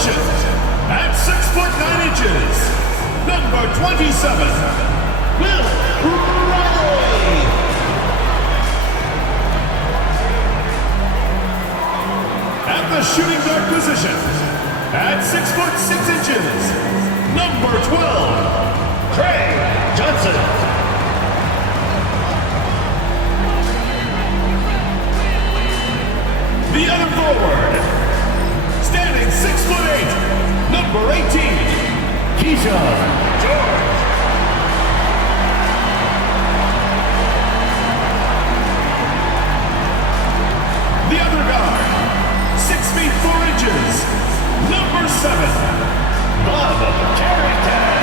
position, at 6 foot 9 inches, number 27, Will Riley. At the shooting guard position, at 6 foot 6 inches, number 12, Craig Johnson. The other forward, standing 6 foot 8, number 18, Keyshawn George. The other guard, 6 feet 4 inches, number 7, Bob Carrington.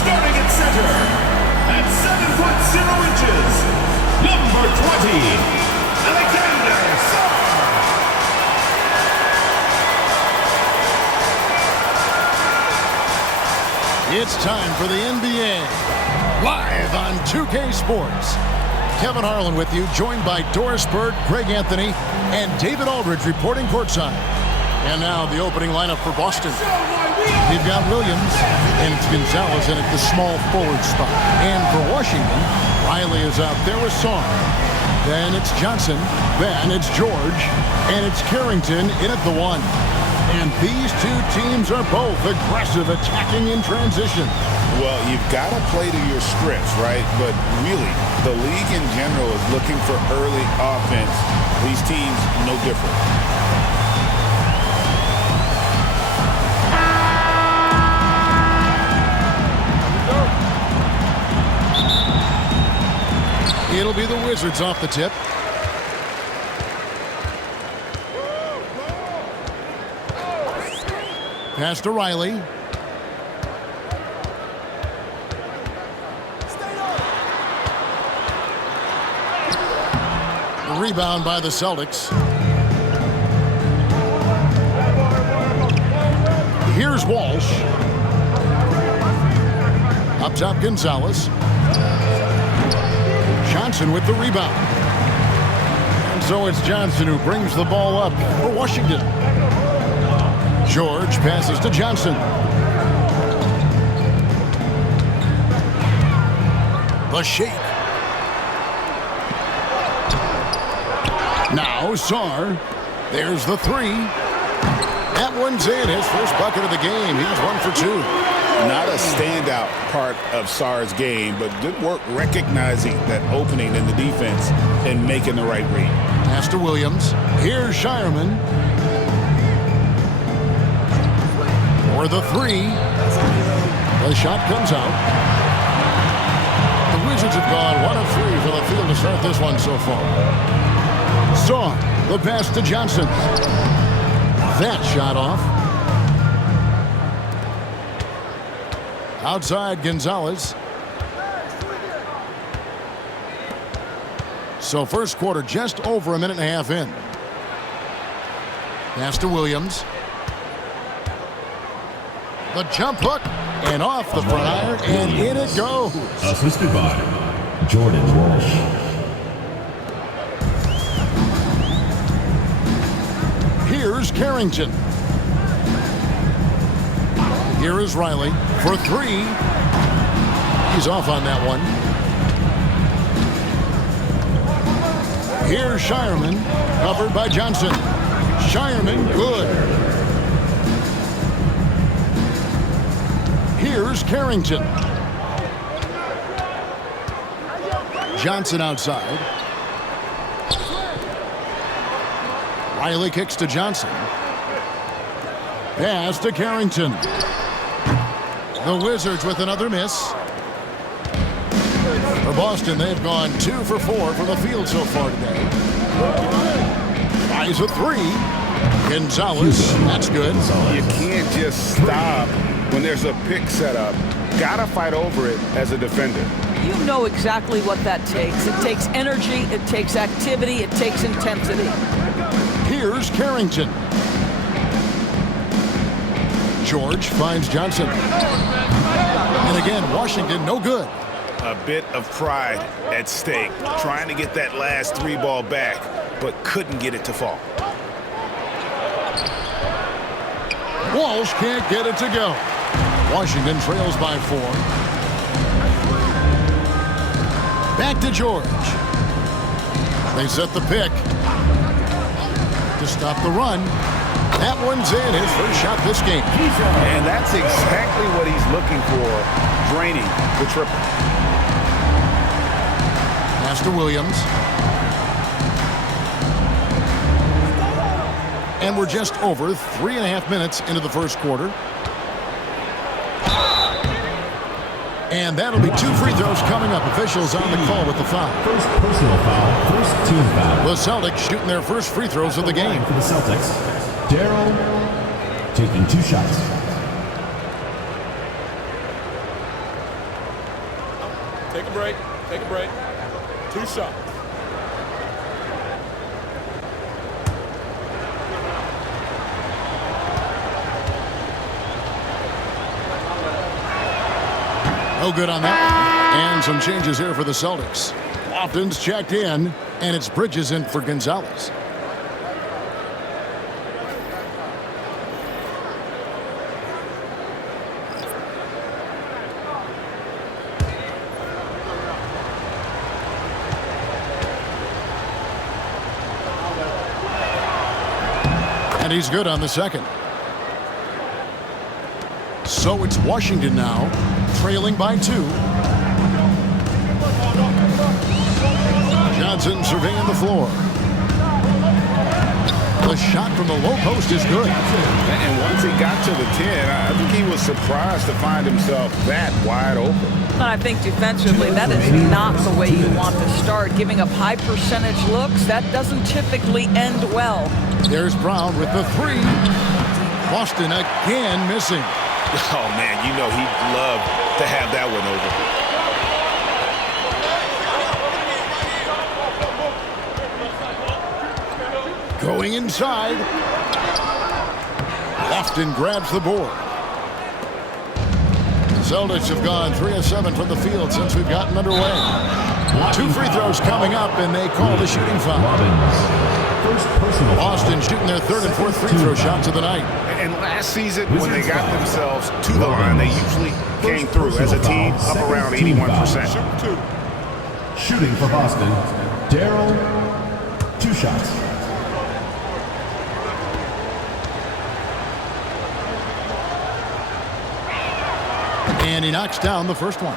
Starting at center, at 7 foot 0 inches, number 20, Alexander Sarr. It's time for the NBA, live on 2K Sports. Kevin Harlan with you, joined by Doris Bird, Greg Anthony, and David Aldridge reporting courtside. And now the opening lineup for Boston. We've got Williams, and it's Gonzalez in at the small forward spot. And for Washington, Riley is out there with Sarr. Then it's Johnson, then it's George, and it's Carrington in at the 1. And these two teams are both aggressive, attacking in transition. Well, you've got to play to your strengths, right? But really, the league in general is looking for early offense. These teams, no different. It'll be the Wizards off the tip. Pass to Riley. The rebound by the Celtics. Here's Walsh. Up top, Gonzalez. Johnson with the rebound. And so it's Johnson who brings the ball up for Washington. George passes to Johnson. The shake. Now Sarr. There's the 3. That one's in. His first bucket of the game. He's 1 for 2. Not a standout part of Sarr's game, but good work recognizing that opening in the defense and making the right read. Pass to Williams. Here's Scheierman. For the 3. The shot comes out. The Wizards have gone 1 of 3 for the field to start this one so far. Sarr, the pass to Johnson. That shot off. Outside Gonzalez. So first quarter just over a minute and a half in. Pass to Williams. The jump hook and off the front iron and in it goes. Assisted by Jordan Walsh. Here's Carrington. Here is Riley for 3. He's off on that one. Here's Scheierman, covered by Johnson. Scheierman, good. Here's Carrington. Johnson outside. Riley kicks to Johnson. Pass to Carrington. The Wizards with another miss. For Boston, they've gone 2 for 4 from the field so far today. Tries a 3. Gonzalez, that's good. You can't just stop when there's a pick set up. Gotta fight over it as a defender. You know exactly what that takes. It takes energy, it takes activity, it takes intensity. Here's Carrington. George finds Johnson. And again, Washington no good. A bit of pride at stake, trying to get that last 3-ball back, but couldn't get it to fall. Walsh can't get it to go. Washington trails by 4. Back to George. They set the pick to stop the run. That one's in, his first shot this game. And that's exactly what he's looking for, draining the triple. Pass to Williams. And we're just over 3.5 minutes into the first quarter. And that'll be 2 free throws coming up. Officials on the call with the foul. First personal foul, first team foul. The Celtics shooting their first free throws of the game. For the Celtics, Darryl taking 2 shots. Take a break. Take a break. 2 shots. No good on that one. And some changes here for the Celtics. Lofton's checked in, and it's Bridges in for Gonzalez. And he's good on the second. So it's Washington now, trailing by 2. Johnson surveying the floor. The shot from the low post is good. And once he got to the 10, I think he was surprised to find himself that wide open. And I think defensively, that is not the way you want to start. Giving up high percentage looks, that doesn't typically end well. There's Brown with the 3. Boston again missing. Oh, man, you know he'd love to have that one over. Going inside. Lofton grabs the board. The Celtics have gone 3 of 7 from the field since we've gotten underway. 2 free throws coming up, and they call the shooting foul. Boston shooting their 3rd and 4th free throw shots of the night. And last season, when they got themselves to the line, they usually came through as a team up around 81%. Shooting for Boston, Darryl, 2 shots. And he knocks down the first one.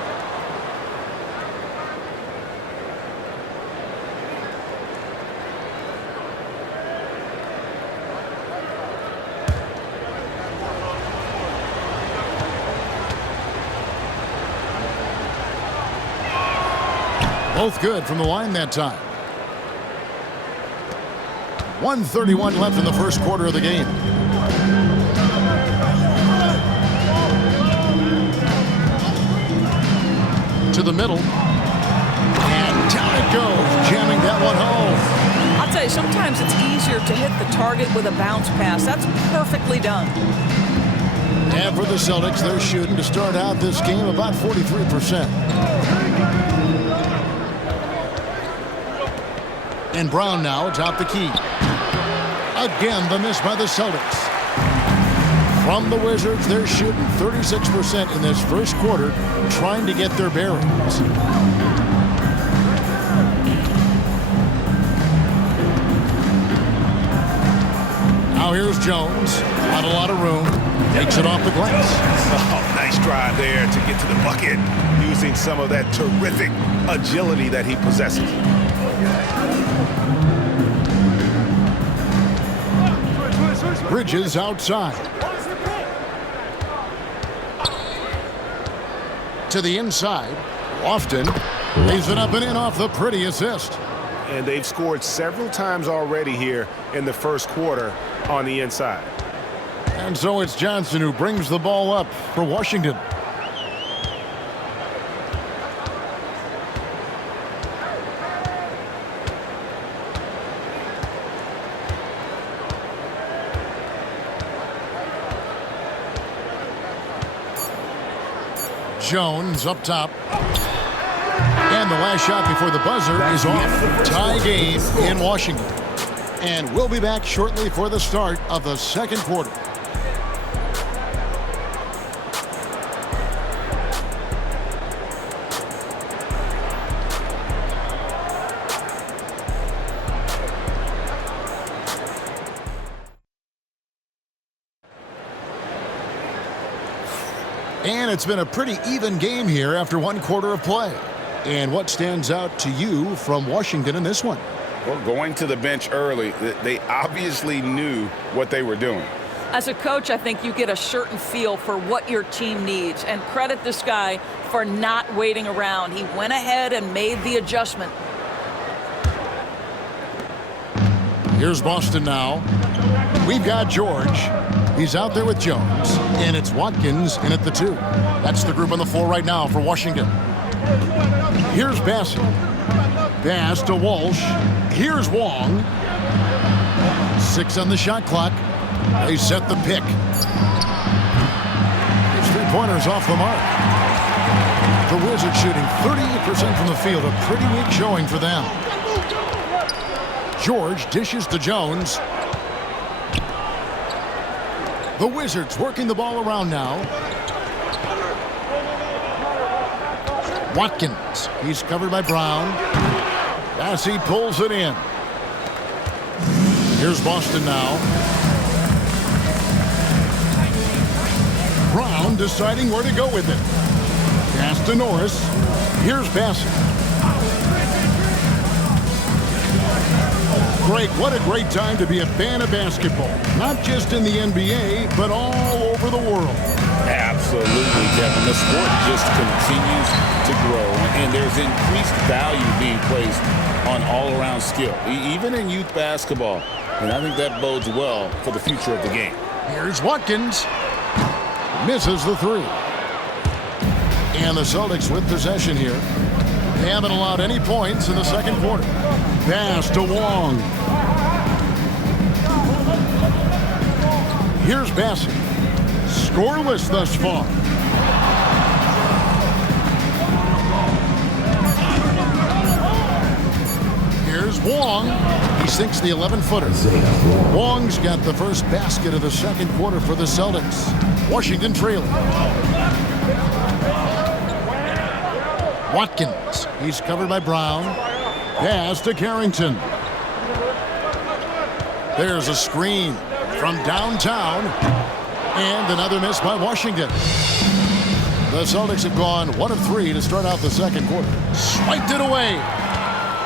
Both good from the line that time. 1:31 left in the first quarter of the game. To the middle. And down it goes, jamming that one home. I'll tell you, sometimes it's easier to hit the target with a bounce pass. That's perfectly done. And for the Celtics, they're shooting to start out this game about 43%. And Brown now atop the key. Again, the miss by the Celtics. From the Wizards, they're shooting 36% in this first quarter, trying to get their bearings. Now here's Jones. Not a lot of room. Takes it off the glass. Oh, nice drive there to get to the bucket, using some of that terrific agility that he possesses. Bridges outside. To the inside. Lofton leaves it up and in off the pretty assist. And they've scored several times already here in the first quarter on the inside. And so it's Johnson who brings the ball up for Washington. Jones up top. And the last shot before the buzzer is off. Tie game in Washington. And we'll be back shortly for the start of the second quarter. And it's been a pretty even game here after one quarter of play. And what stands out to you from Washington in this one? Well, going to the bench early, they obviously knew what they were doing. As a coach, I think you get a certain feel for what your team needs. And credit this guy for not waiting around. He went ahead and made the adjustment. Here's Boston now. We've got George. He's out there with Jones. And it's Watkins in at the 2. That's the group on the floor right now for Washington. Here's Bassey. Pass to Walsh. Here's Wong. 6 on the shot clock. They set the pick. His three-pointers off the mark. The Wizards shooting 38% from the field. A pretty weak showing for them. George dishes to Jones. The Wizards working the ball around now. Watkins. He's covered by Brown. Bassey pulls it in. Here's Boston now. Brown deciding where to go with it. Pass to Norris. Here's Bassey. Greg, what a great time to be a fan of basketball. Not just in the NBA, but all over the world. Absolutely, Kevin. The sport just continues to grow, and there's increased value being placed on all-around skill, even in youth basketball. And I think that bodes well for the future of the game. Here's Watkins. Misses the 3. And the Celtics with possession here. They haven't allowed any points in the second quarter. Pass to Wong. Here's Bassey. Scoreless thus far. Here's Wong. He sinks the 11-footer. Wong's got the first basket of the second quarter for the Celtics. Washington trailing. Watkins. He's covered by Brown. Pass to Carrington. There's a screen from downtown. And another miss by Washington. The Celtics have gone 1 of 3 to start out the second quarter. Swiped it away.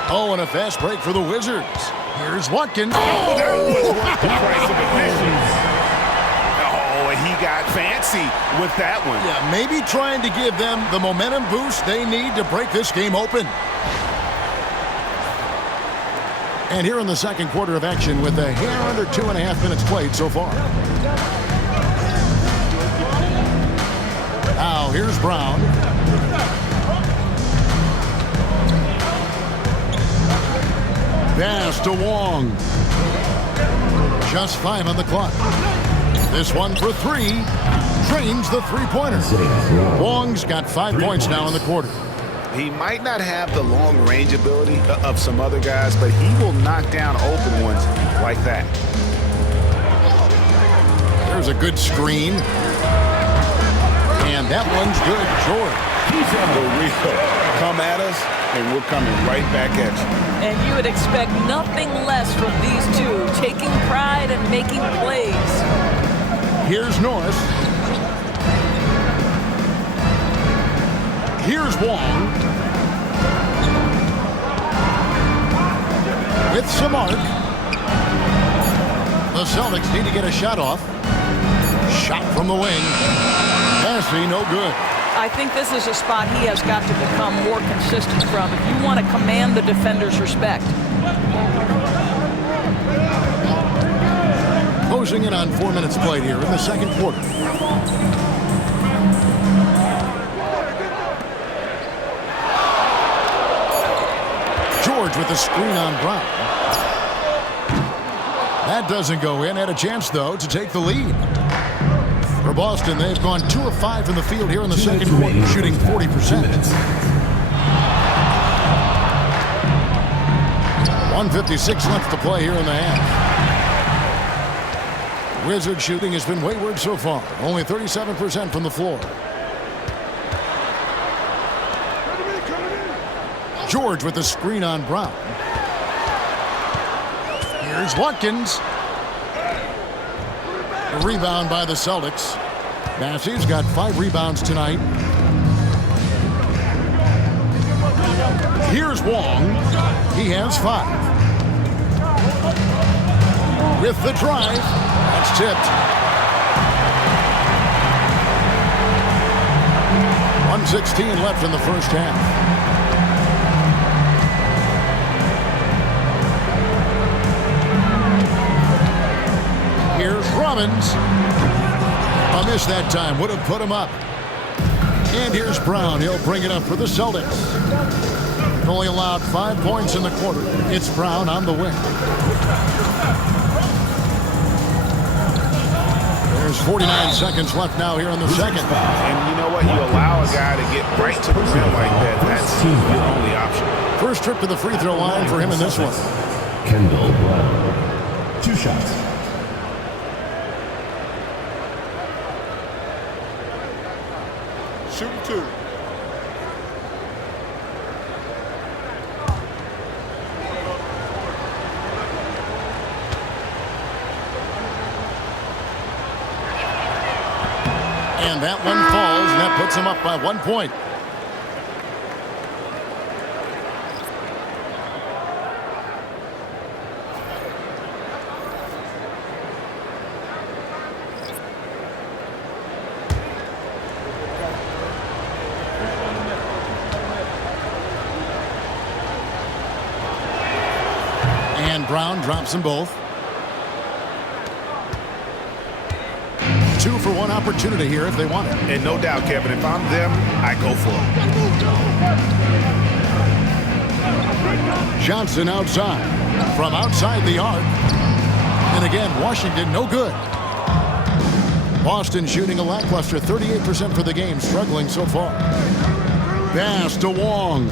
Oh, and a fast break for the Wizards. Here's Watkins. Oh, that was worth the price of admission. Oh, and he got fancy with that one. Yeah, maybe trying to give them the momentum boost they need to break this game open. And here in the second quarter of action with a hair under 2.5 minutes played so far. Now here's Brown. Pass to Wong. Just 5 on the clock. This one for 3. Drains the three-pointer. Wong's got 5 points now in the quarter. He might not have the long-range ability of some other guys, but he will knock down open ones like that. There's a good screen. And that one's good. George. The real come at us, and we're coming right back at you. And you would expect nothing less from these two, taking pride and making plays. Here's Norris. Here's Wong. With some arc. The Celtics need to get a shot off. Shot from the wing. Bassey, no good. I think this is a spot he has got to become more consistent from if you want to command the defender's respect. Closing in on 4 minutes played here in the second quarter. George with the screen on Brown. That doesn't go in. Had a chance, though, to take the lead. For Boston, they've gone 2 of 5 from the field here in the second quarter, shooting 40%. 1:56 left to play here in the half. Wizards shooting has been wayward so far. Only 37% from the floor. George with the screen on Brown. Here's Watkins. A rebound by the Celtics. Bassey's got 5 rebounds tonight. Here's Wong. He has 5. With the drive. That's tipped. 1:16 left in the first half. Here's Robbins. A miss that time. Would have put him up. And here's Brown. He'll bring it up for the Celtics. Only allowed 5 points in the quarter. It's Brown on the wing. There's 49 seconds left now here in the second. And you know what? You allow a guy to get right to the rim like that. That's your only option. First trip to the free throw line for him in this one. Kendall Brown. 2 shots. Shooting 2. And that one falls, and that puts him up by 1 point. And Brown drops them both. 2 for 1 opportunity here if they want it. And no doubt, Kevin, if I'm them, I go for it. Johnson outside. From outside the arc. And again, Washington no good. Boston shooting a lackluster 38% for the game, struggling so far. Pass to Wong.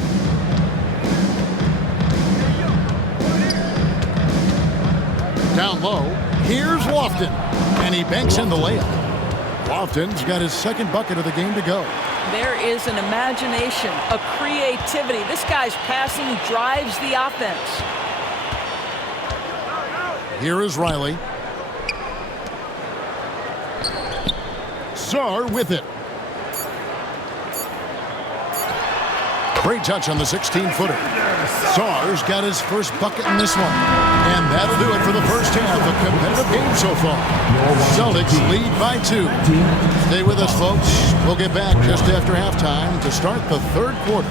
Down low. Here's Lofton. And he banks in the layup. Lofton's got his second bucket of the game to go. There is an imagination, a creativity. This guy's passing drives the offense. Here is Riley. Sarr with it. Great touch on the 16-footer. Sarr's got his first bucket in this one. And that'll do it for the first half. A competitive game so far. Celtics lead by 2. Stay with us, folks. We'll get back just after halftime to start the third quarter.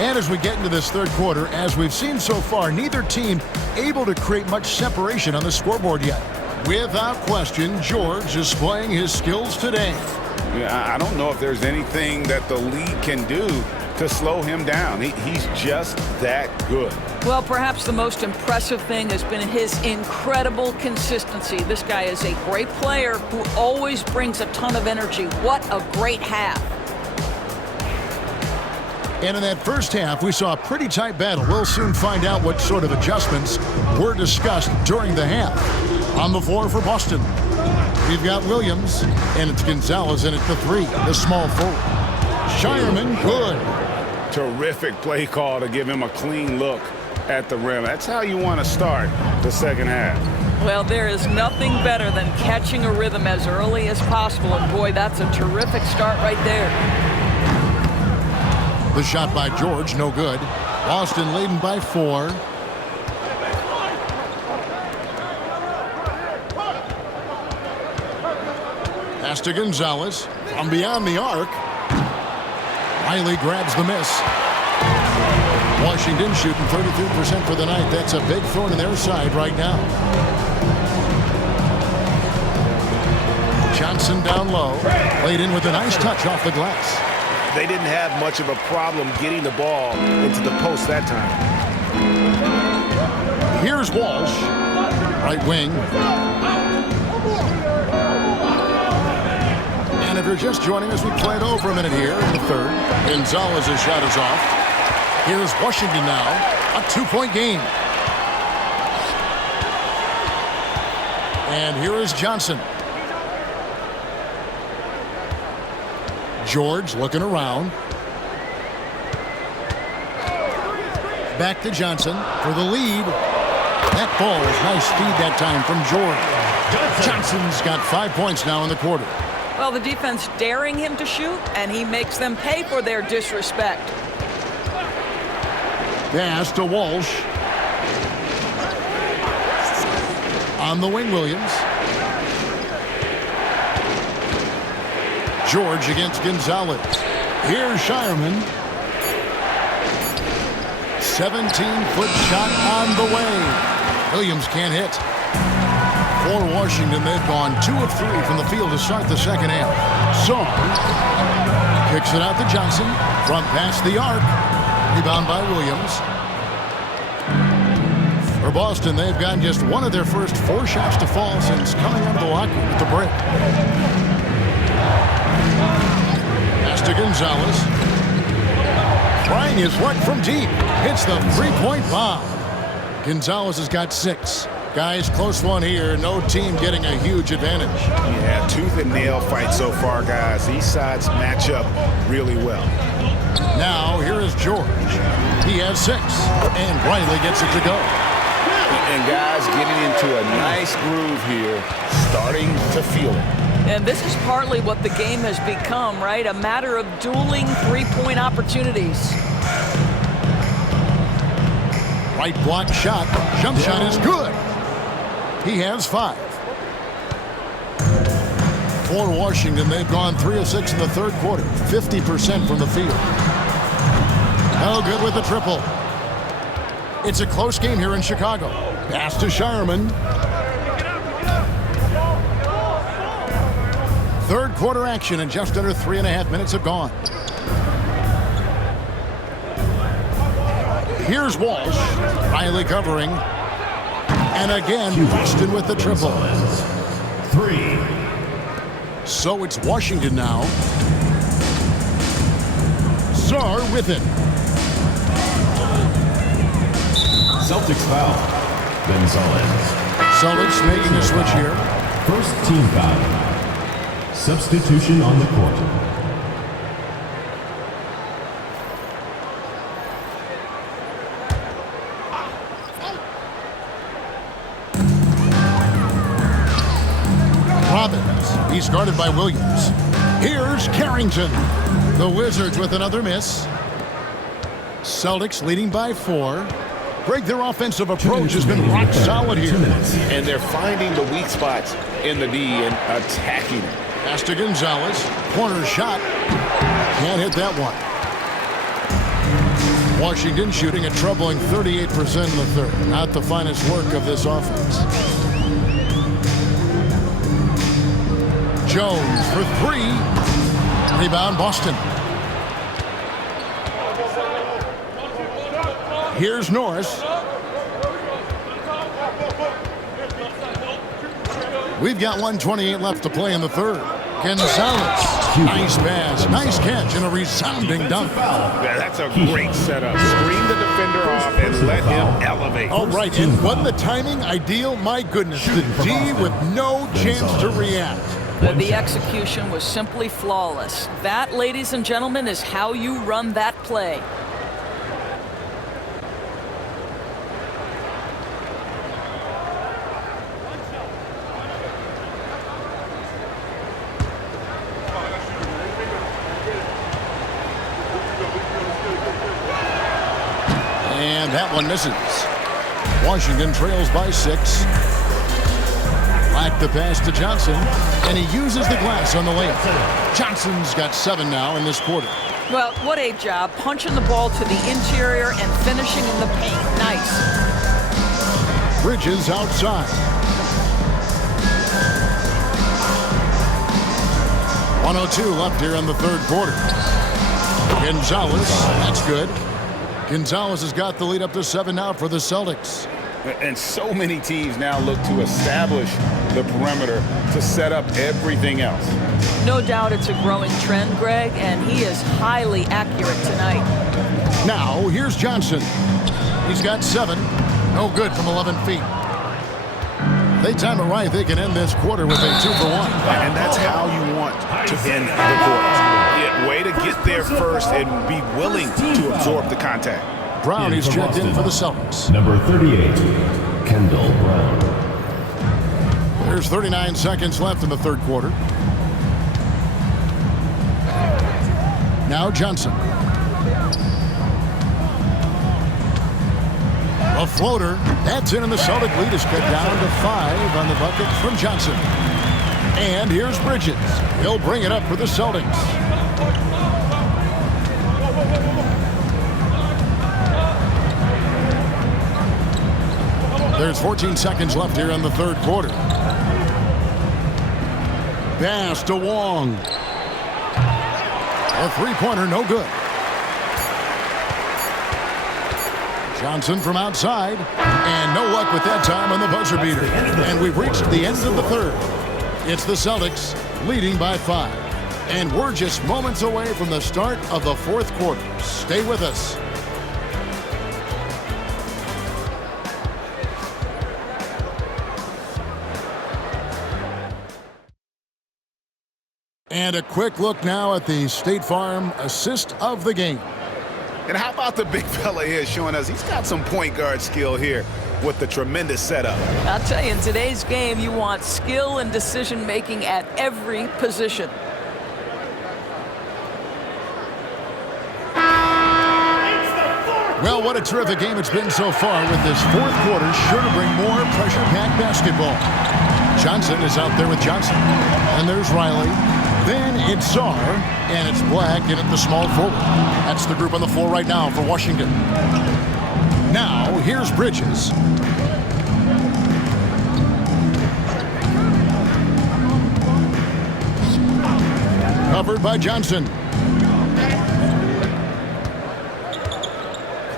And as we get into this third quarter, as we've seen so far, neither team able to create much separation on the scoreboard yet. Without question, George displaying his skills today. Yeah, I don't know if there's anything that the league can do to slow him down. He's just that good. Well, perhaps the most impressive thing has been his incredible consistency. This guy is a great player who always brings a ton of energy. What a great half. And in that first half, we saw a pretty tight battle. We'll soon find out what sort of adjustments were discussed during the half. On the floor for Boston, we've got Williams, and it's Gonzalez in at the 3, the small forward. Scheierman, good. Terrific play call to give him a clean look at the rim. That's how you want to start the second half. Well, there is nothing better than catching a rhythm as early as possible, and boy, that's a terrific start right there. The shot by George, no good. Boston leading by 4. Pass to Gonzalez from beyond the arc. Riley grabs the miss. Washington shooting 32% for the night. That's a big thorn in their side right now. Johnson down low. Laid in with a nice touch off the glass. They didn't have much of a problem getting the ball into the post that time. Here's Walsh. Right wing. And if you're just joining us, we played over a minute here in the third. Gonzalez's shot is off. Here's Washington now. A 2-point game. And here is Johnson. George looking around. Back to Johnson for the lead. That ball is nice speed that time from George. Johnson's got 5 points now in the quarter. Well, the defense daring him to shoot, and he makes them pay for their disrespect. Pass to Walsh. On the wing, Williams. George against Gonzalez. Here's Scheierman. 17-foot shot on the way. Williams can't hit. For Washington, they've gone 2 of 3 from the field to start the second half. Sarr kicks it out to Johnson from past the arc. Rebound by Williams. For Boston, they've gotten just 1 of their first 4 shots to fall since coming out of the locker room at the break. Pass to Gonzalez. Trying his work from deep. Hits the 3-point bomb. Gonzalez has got 6. Guys, close one here. No team getting a huge advantage. Yeah, tooth and nail fight so far, guys. These sides match up really well. Now, here is George. He has 6. And Riley gets it to go. And guys getting into a nice groove here, starting to feel it. And this is partly what the game has become, right? A matter of dueling 3-point opportunities. Right block shot. Jump shot is good. He has 5. For Washington, they've gone 3 of 6 in the third quarter. 50% from the field. No good with the triple. It's a close game here in Chicago. Pass to Scheierman. Third quarter action, and just under 3.5 minutes have gone. Here's Walsh. Riley covering. And again, Boston with the triple. 3. So it's Washington now. Sarr with it. Celtics foul. Gonzalez. Celtics making a switch here. First team foul. Substitution on the court. Robbins. He's guarded by Williams. Here's Carrington. The Wizards with another miss. Celtics leading by 4. Greg, their offensive approach has been rock solid here. And they're finding the weak spots in the D and attacking it. Pass to Gonzalez. Corner shot. Can't hit that one. Washington shooting a troubling 38% in the third. Not the finest work of this offense. Jones for 3. Rebound Boston. Here's Norris. We've got 1:28 left to play in the third. Gonzalez. Nice pass, nice catch, and a resounding dunk. Yeah, that's a great setup. Screen the defender off and let him elevate. All right, and wasn't the timing ideal? My goodness, the D with no chance to react. The execution was simply flawless. That, ladies and gentlemen, is how you run that play. And that one misses. Washington trails by 6. Black the pass to Johnson, and he uses the glass on the layup. Johnson's got 7 now in this quarter. Well, what a job. Punching the ball to the interior and finishing in the paint. Nice. Bridges outside. 1:02 left here in the third quarter. Gonzalez, that's good. Gonzalez has got the lead up to 7 now for the Celtics. And so many teams now look to establish the perimeter to set up everything else. No doubt it's a growing trend, Greg, and he is highly accurate tonight. Now, here's Johnson. He's got 7. No good from 11 feet. They time it right. They can end this quarter with a 2-for-1. And that's how you want to end the quarter. Yeah, way to get there first and be willing to absorb the contact. Brown, he's checked in for the Celtics. Number 38, Kendall Brown. There's 39 seconds left in the third quarter. Now Johnson. A floater. That's in, and the Celtic lead is cut down to 5 on the bucket from Johnson. And here's Bridges. He'll bring it up for the Celtics. There's 14 seconds left here in the third quarter. Pass to Wong. A three-pointer, no good. Johnson from outside, and no luck with that time on the buzzer beater. And we've reached the end of the third. It's the Celtics leading by 5. And we're just moments away from the start of the fourth quarter. Stay with us. And a quick look now at the State Farm assist of the game. And how about the big fella here showing us he's got some point guard skill here with the tremendous setup. I'll tell you, in today's game, you want skill and decision-making at every position. Well, what a terrific game it's been so far, with this fourth quarter sure to bring more pressure-packed basketball. Johnson is out there with Johnson. And there's Riley. Then it's Sarr, and it's Black in at the small forward. That's the group on the floor right now for Washington. Now, here's Bridges. Covered by Johnson.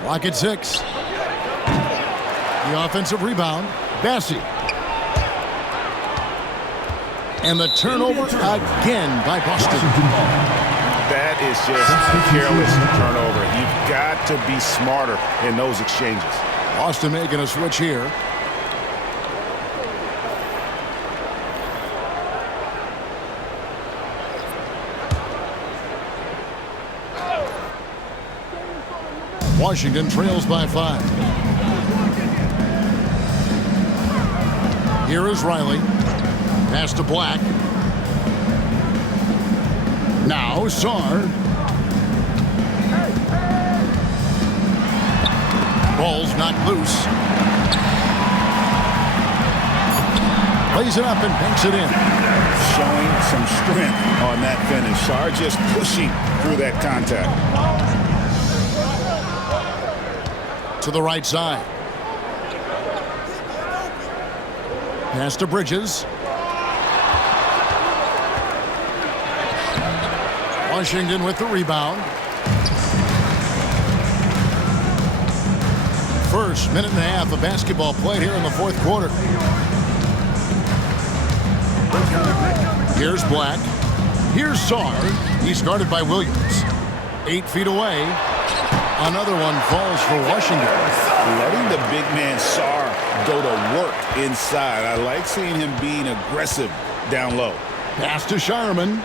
Clock at 6. The offensive rebound, Bassey. And the turnover again by Boston. That is just a careless turnover. You've got to be smarter in those exchanges. Boston making a switch here. Washington trails by 5. Here is Riley. Pass to Black. Now Sarr. Ball's knocked loose. Lays it up and banks it in. Showing some strength on that finish. Sarr just pushing through that contact. To the right side. Pass to Bridges. Washington with the rebound. First minute and a half of basketball played here in the fourth quarter. Here's Black. Here's Sarr. He's guarded by Williams. 8 feet away. Another one falls for Washington. Letting the big man Sarr go to work inside. I like seeing him being aggressive down low. Pass to Scheierman.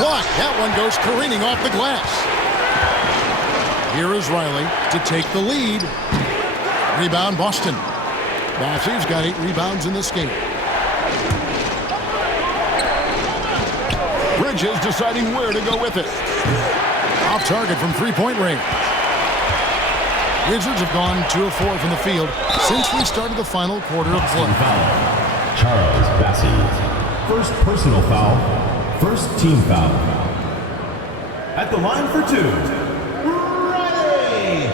Block. That one goes careening off the glass. Here is Riley to take the lead. Rebound Boston. Bassey's got 8 rebounds in this game. Bridges deciding where to go with it. Off target from three-point range. Wizards have gone 2 of 4 from the field since we started the final quarter of play. Charles Bassey. First personal foul. First team foul. At the line for 2, Riley.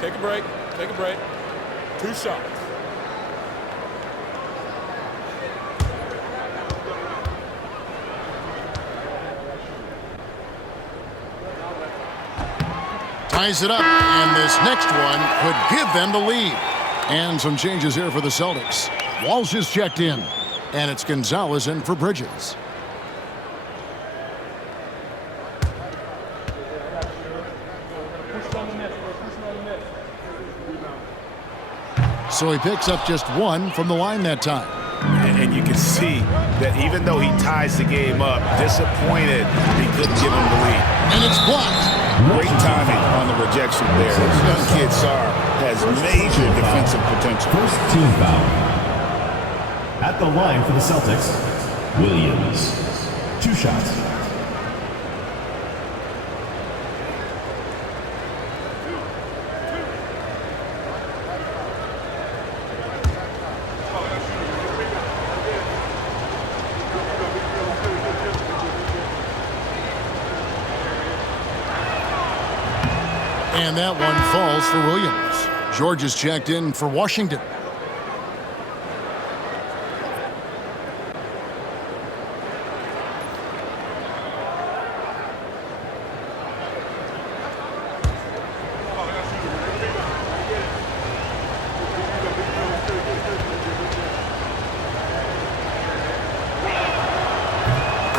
Take a break. Take a break. 2 shots. Ties it up, and this next one could give them the lead. And some changes here for the Celtics. Walsh is checked in, and it's Gonzalez in for Bridges. So he picks up just 1 from the line that time. And you can see that even though he ties the game up, disappointed he couldn't give him the lead. And it's blocked. Great timing on the rejection there. This young kid, Sarr, has major defensive potential. First team foul. At the line for the Celtics, Williams. 2 shots. And that one falls for Williams. George is checked in for Washington.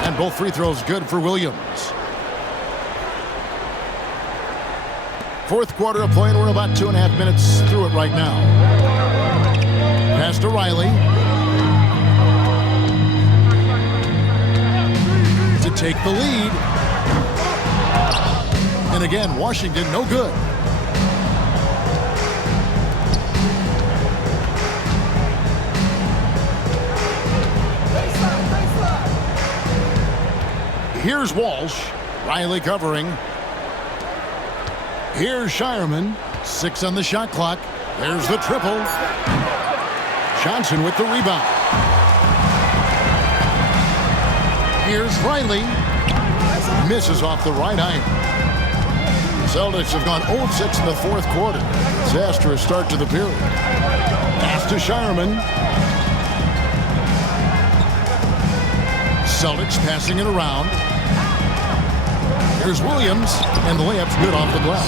And both free throws good for Williams. Fourth quarter of play, and we're about 2.5 minutes through it right now. Pass to Riley. To take the lead. And again, Washington no good. Here's Walsh. Riley covering. Here's Scheierman. 6 on the shot clock. There's the triple. Johnson with the rebound. Here's Riley. Misses off the right eye. Celtics have gone 0-6 in the fourth quarter. Disastrous start to the period. Pass to Scheierman. Celtics passing it around. Here's Williams, and the layup's good off the glass.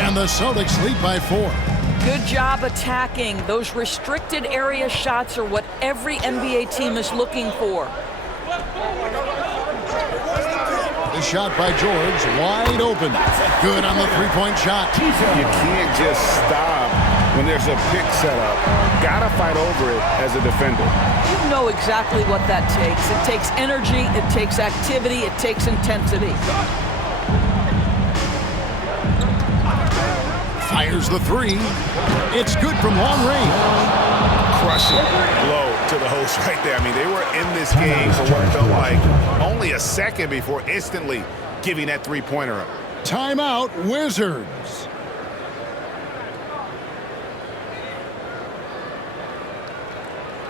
And the Celtics lead by 4. Good job attacking. Those restricted area shots are what every NBA team is looking for. The shot by George, wide open. Good on the three-point shot. You can't just stop when there's a pick set up. Gotta fight over it as a defender. You know exactly what that takes. It takes energy, it takes activity, it takes intensity. Fires the 3. It's good from long range. Crushing blow to the host right there. I mean, they were in this game for what felt like only a second before instantly giving that three-pointer up. Timeout, Wizards.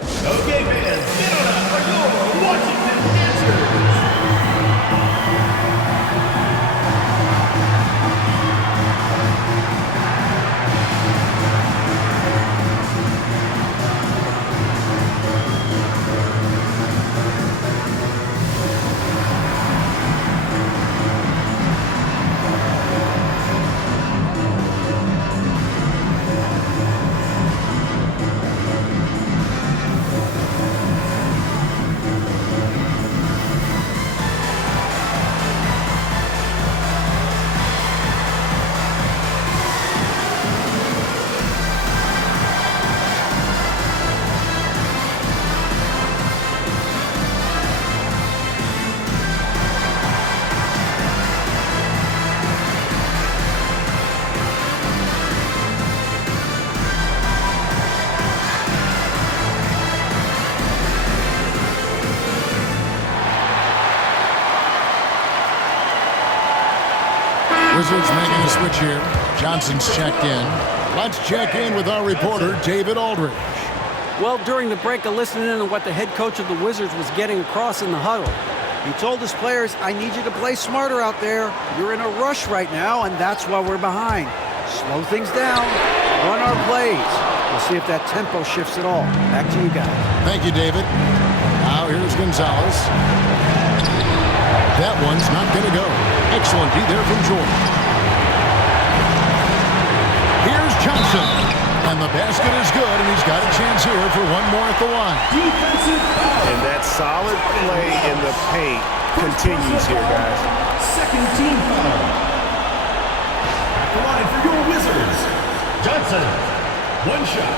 Okay, fans, get on up for your Washington Wizards. switch here. Johnson's checked in. Let's check in with our reporter, David Aldridge. Well, during the break, I listened in on what the head coach of the Wizards was getting across in the huddle. He told his players, I need you to play smarter out there. You're in a rush right now, and that's why we're behind. Slow things down. Run our plays. We'll see if that tempo shifts at all. Back to you guys. Thank you, David. Now here's Gonzalez. That one's not going to go. Excellent D there from Jordan. Here's Johnson. And the basket is good, and he's got a chance here for one more at the line. Defensive foul. And that solid play in the paint continues here, guys. Second team foul. At the line for your Wizards, Johnson. One shot.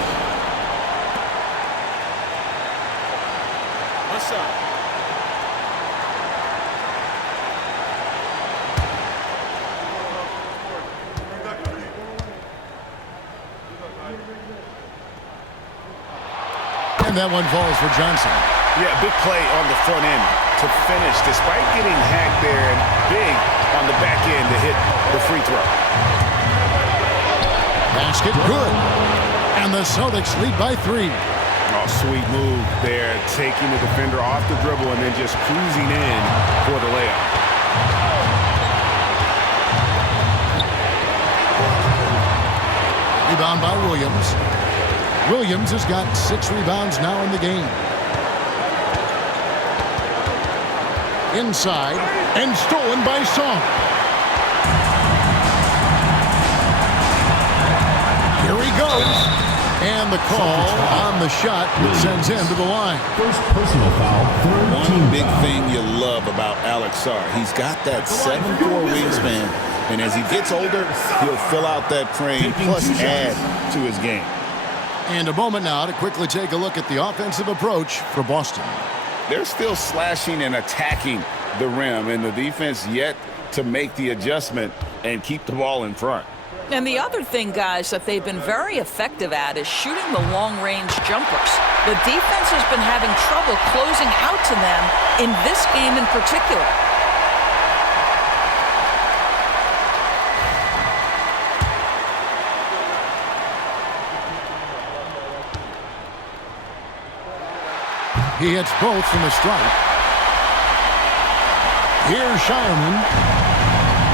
One shot. And that one falls for Johnson. Yeah, big play on the front end to finish, despite getting hacked there, and big on the back end to hit the free throw. Basket good. And the Celtics lead by 3. Oh, sweet move there, taking the defender off the dribble and then just cruising in for the layup. Rebound by Williams. Williams has got 6 rebounds now in the game. Inside, and stolen by Sarr. Here he goes. And the call on the shot that sends him to the line. First personal foul. One big thing you love about Alex Sarr, he's got that 7'4" wingspan, and as he gets older, he'll fill out that frame, plus add to his game. And a moment now to quickly take a look at the offensive approach for Boston. They're still slashing and attacking the rim, and the defense yet to make the adjustment and keep the ball in front. And the other thing, guys, that they've been very effective at is shooting the long-range jumpers. The defense has been having trouble closing out to them in this game in particular. He hits both from the stripe. Here's Scheierman.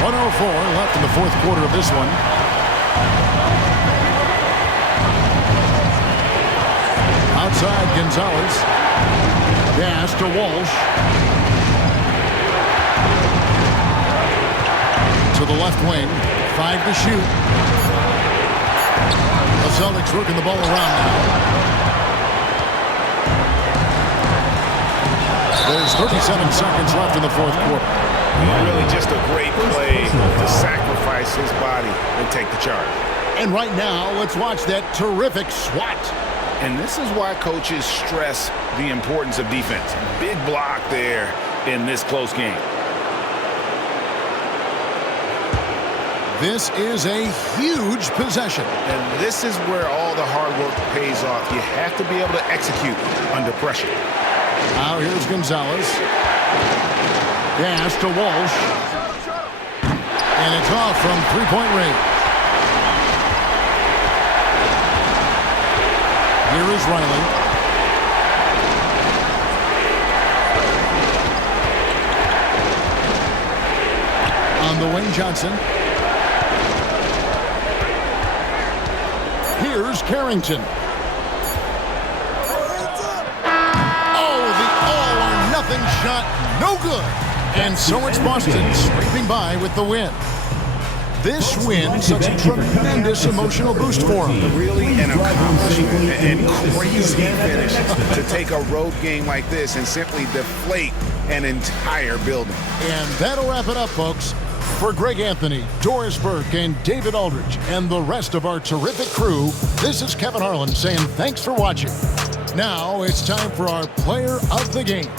1:04 left in the fourth quarter of this one. Outside Gonzalez. Pass to Walsh. To the left wing. 5 to shoot. The Celtics working the ball around now. There's 37 seconds left in the fourth quarter. Really just a great play to sacrifice his body and take the charge. And right now, let's watch that terrific swat. And this is why coaches stress the importance of defense. Big block there in this close game. This is a huge possession. And this is where all the hard work pays off. You have to be able to execute under pressure. Now here's Gonzalez. Pass to Walsh. And it's off from three-point range. Here is Riley. On the wing, Johnson. Here's Carrington. Nothing shot, no good. And so it's Boston scraping by with the win. This win, such a tremendous emotional boost for them. Really an accomplishment and crazy finish to take a road game like this and simply deflate an entire building. And that'll wrap it up, folks. For Greg Anthony, Doris Burke, and David Aldridge, and the rest of our terrific crew, this is Kevin Harlan saying thanks for watching. Now it's time for our player of the game.